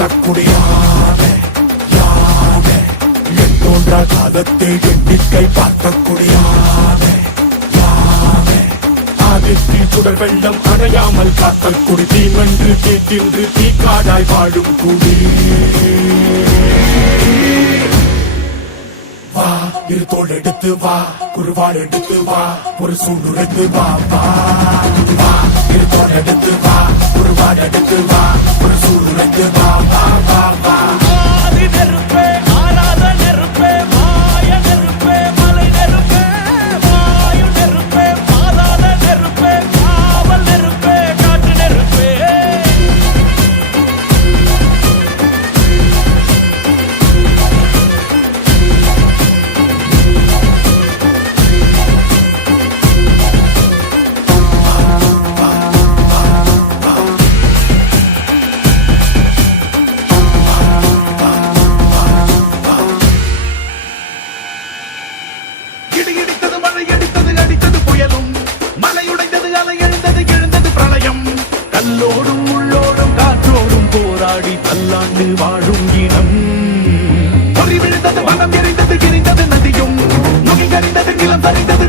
காத்தக்கூடியானே யானே எண்ணோன்ற காலத்தை எண்ணிக்கை பார்க்கக்கூடியானே யானே ஆதித்தில் சுடர் வெள்ளம் அணையாமல் காத்தல் குடி தீமென்று தீட்டின்று தீக்காடாய் வாழும் குடி வா இரு தோள் எடுத்து வா குருவாள் எடுத்து வா ஒரு சூண்டுரைத்து வா வா வா இரு தோள் எடுத்து வா குருவாள் எடுத்து வா ஒரு சூண்டுரைத்து வா வா வா வா நெருப்பே ஆராத நெருப்பே மாய நெருப்பே மலை நெருப்பே வாயு நெருப்பே பாதாள நெருப்பே காவல் நெருப்பே காட்டு நெருப்பே இடித்தது மழை அடித்தது அடித்தது புயலும் மலை உடைந்தது அலை எழுந்தது எழுந்தது பிரளயம் கல்லோடும் உள்ளோடும் காற்றோடும் போராடி பல்லாண்டு வாழும் இனம் பொறி விழுந்தது மனம் எரிந்தது எரிந்தது நதியும் நுகை கறிந்தது நிலம் சரிந்தது